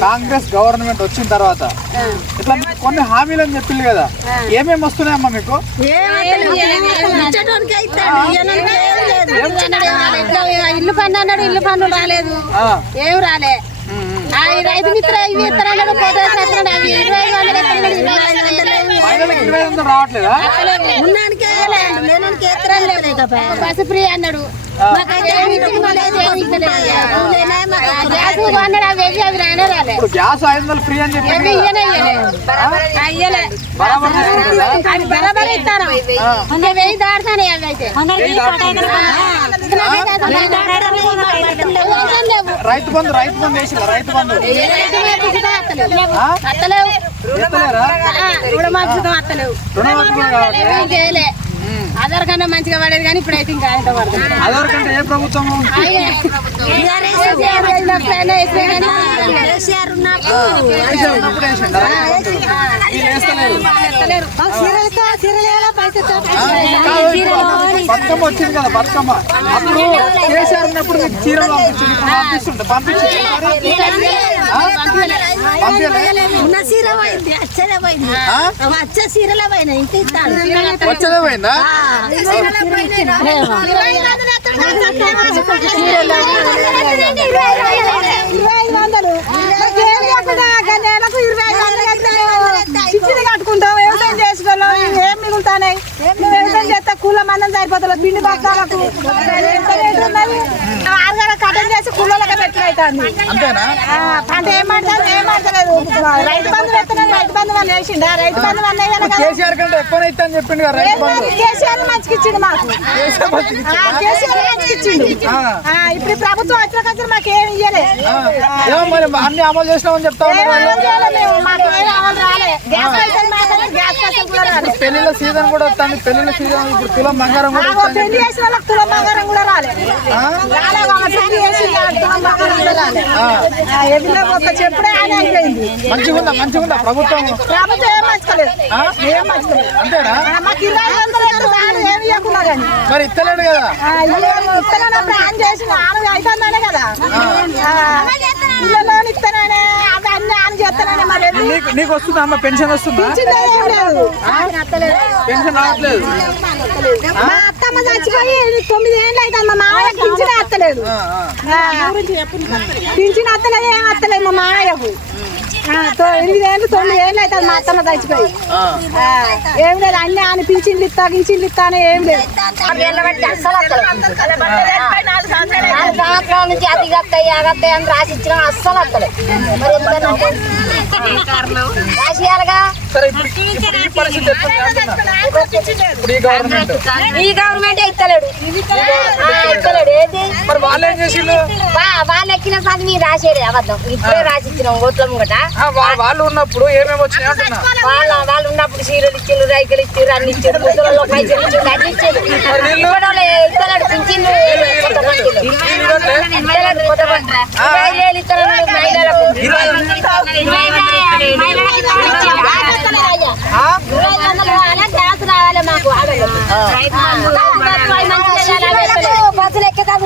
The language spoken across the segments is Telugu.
కాంగ్రెస్ గవర్నమెంట్ వచ్చిన తర్వాత ఇట్లా కొన్ని హామీలు అని చెప్పింది కదా. ఏమేమి వస్తున్నాయమ్మా మీకు? ఇల్లు పన్ను అన్నాడు ఇల్లు పన్ను రాలేదు. ఆ, ఏం రాలే. రైతు మిత్ర ఇవి ఇస్తారన్నాడు అవి ఇరవై బస్సు ఫ్రీ అన్నాడు. గ్యాస్ ఐదు వందలు ఫ్రీ అని. బరాబర్ ఇస్తాను వెయ్యి దాడుతానే అయితే. లేవు. రైతు బంధు రైతు బంధు వేసిల్లా రైతు బంధు. రుణమాఫీ అత్తలేవు చేయలే ఆధార్ కన్నా మంచిగా పడేది కానీ ఇంకా ఆయన పడుతుంది కంటే ఏ ఇప్పుడు బతుకమ్మ వచ్చింది కదా బతుకమ్మ. అప్పుడు కేసీఆర్ ఉన్నప్పుడు మీకు చీరలు పంపించింది ఇప్పుడు పంపిస్తుంటే పంపించింది ఉన్న సీర పోయింది అచ్చనే పోయింది వచ్చే సీరల పోయినా ఇంత ఇస్తాను వచ్చేదే పోయిందా ఇరవై ఐదు వందలు ఏం లేకుండా నెలకు ఇరవై ఐదు వందలు చిచ్చిని కట్టుకుంటాం వ్యవసాయం చేసుకోవాలి ఏం చేస్తే కూల మందం సరిపోతుంది పిండి బస్తాలకు ఎంత రేటు ఉన్నది? ఆరుగల కట్టం చేసి కూలలకి పెట్టినవుతుంది పంట ఏం పడతారు ఏం పడతలేదు రైతు బంధు పెడుతున్నాను రైతు బంధు వాళ్ళు వేసిండా రైతు బంధు అన్నయ్య కేసీఆర్ కంటే ఎక్కువనే ఇస్తా అని చెప్పిండు కేసీఆర్ మంచికి ఇచ్చిండు మాకు. కేసీఆర్ మంచికి ఇచ్చిండు. ఇప్పుడు ప్రభుత్వం వచ్చిన కొంచెం మాకు ఏమి ఇయ్యలే. ఆ, ఏమో మరి అన్ని అమలు చేసినామని చెప్తా ఏం ఉన్నారు వాళ్ళు. అమలు చేయలే మేము మాకు ఏం అమలు రాలే గ్యాస్ పైసలు మాత్రం గ్యాస్ పైసలు కూడా రాలే పెళ్ళిళ్ళ సీజన్ కూడా వస్తుంది. పెళ్ళిళ్ళ సీజన్ ఇప్పుడు తులం బంగారం కూడా పెళ్ళి చేసిన వాళ్ళకి తులం బంగారం కూడా రాలే. రాలే వాళ్ళ పెళ్ళి చేసి తులం బంగారం కూడా రాలే. ఆ, ఎదిలో ఒక చెప్పుడే ఆయన అయిపోయింది. మంచిగా ఉందా మంచిగా ఉందా ప్రభుత్వం? ప్రభుత్వం ఏం మంచుకోలేదు ఏం మంచుకోలేదు అంతేనా? మాకు ఇరవై వందలు ఏమి ఇవ్వకున్నా కానీ. మరి ఇస్తలేడు కదా? ఆయన చేసిన అవుతుందనే కదా ఆ, ఇళ్ళలో ఇస్తాననే అవి అన్ని ఆయన చేస్తాననే మరి ఎందుకు నీకు నీకు వస్తుందా అమ్మ? పెన్షన్ వస్తుందా? పెన్షన్ రావట్లేదు. మా అత్తమ్మ చచ్చిపోయి తొమ్మిది ఏళ్ళు అవుతుంది మా మామయ్య పింఛన్ అత్తలేదు. ఆ, ఆ. పింఛన్ అత్తలేదు ఏం అత్తలేదు మా మామయ్యకు. ఆ, తొ- ఎనిమిది ఏళ్ళు తొమ్మిది ఏళ్ళు అవుతుంది మా అత్తమ్మ చచ్చిపోయి. ఏం లేదు అన్ని ఆయన పింఛన్లు ఇస్తా గించిన్లు ఇస్తా అని ఏం లేదు. నాలుగు సంవత్సరాల నుంచి అది అని రాసి ఇచ్చిన అస్సలు ఈ గవర్నమెంట్ ఇస్తలేడు ఇస్తలేడు మరి వాళ్ళు ఎక్కిన మీరు రాసేది అబద్ధం ఇప్పుడే రాసి ఇచ్చినాం ఓట్ల ముంగట వాళ్ళు ఉన్నప్పుడు ఏమేమి అంటున్నా వాళ్ళ వాళ్ళు ఉన్నప్పుడు చీరలు ఇచ్చారు రైతులు ఇచ్చారు అన్ని ఇచ్చారు ముసలలో పైసలు ఇచ్చారు అన్ని ఇస్తలేడు పింఛన్లు కొత్త. ఇరవై వేలు మహిళలకు. ఇరవై ఐదు వందలు ఇస్తలేడు. మహిళలకు ఇస్తలేడు అయ్యా. ఆ? ఇరవై ఐదు వందలు రావాలి, గ్యాస్ రావాలి మాకు ఆడవాళ్ళకు. ఆ, మంచిగా రావాలి. బస్సులు ఎక్కకాదు దిగకాదు మంచిగా వేసిండు బస్సులు. ఆసుపత్రి మంచిగా లేదా? ఆ, మాకు ఏ నడవకాదు. ఈ పల్లెటూళ్ళలో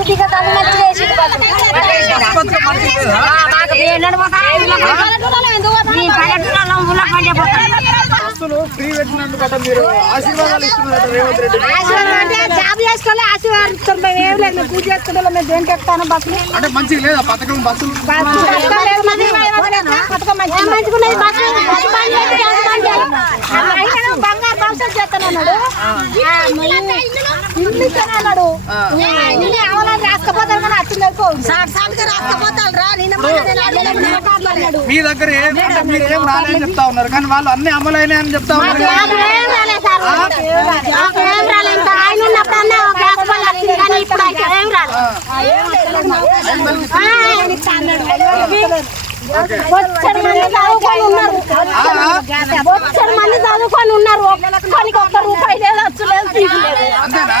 పండే పోతారు. బస్సులు ఫ్రీ పెట్టినందుకట మీరు ఆశీర్వాదాలు ఇస్తున్నారు రేవంత్ రెడ్డి ఆశీర్వాదం అంటే జాబ్ చేసుకోవాలి ఆశీర్వాదిస్తాం మేము ఏం లేదు మేము పూజ చేసుకుంటే మేము దేనికి ఎక్కుతాను బస్సులు అంటే మంచిగా లేదా పథకం బస్సులు బస్సు పథకం మంచిగా బస్సు బంగారు భవిష్యత్తు చేస్తానన్నాడు ఆ, మళ్ళీ రాకపోతారు కానీ వచ్చింది అయిపోయింది రాకపోతారు రా నిన్న మీ దగ్గర ఏం అంటే మీరు ఏం రాలేని చెప్తా ఉన్నారు కానీ వాళ్ళు అన్ని అమలైనాయి అని చెప్తా ఉన్నారు. సార్ ఆయన ఉన్నప్పుడన్నా ఒక గ్యాస్ బంద్ వచ్చింది కానీ ఇప్పుడు అయితే ఏం రాలేదు ఆ, ఆయన ఇస్తా అన్నాడు. బొచ్చడు మంది చదువుకొని ఉన్నారు బొచ్చడు మంది చదువుకొని ఉన్నారు ఒక్కరికి ఒక్క రూపాయి లేదు వచ్చు లేదు తీసి లేదు అంతేనా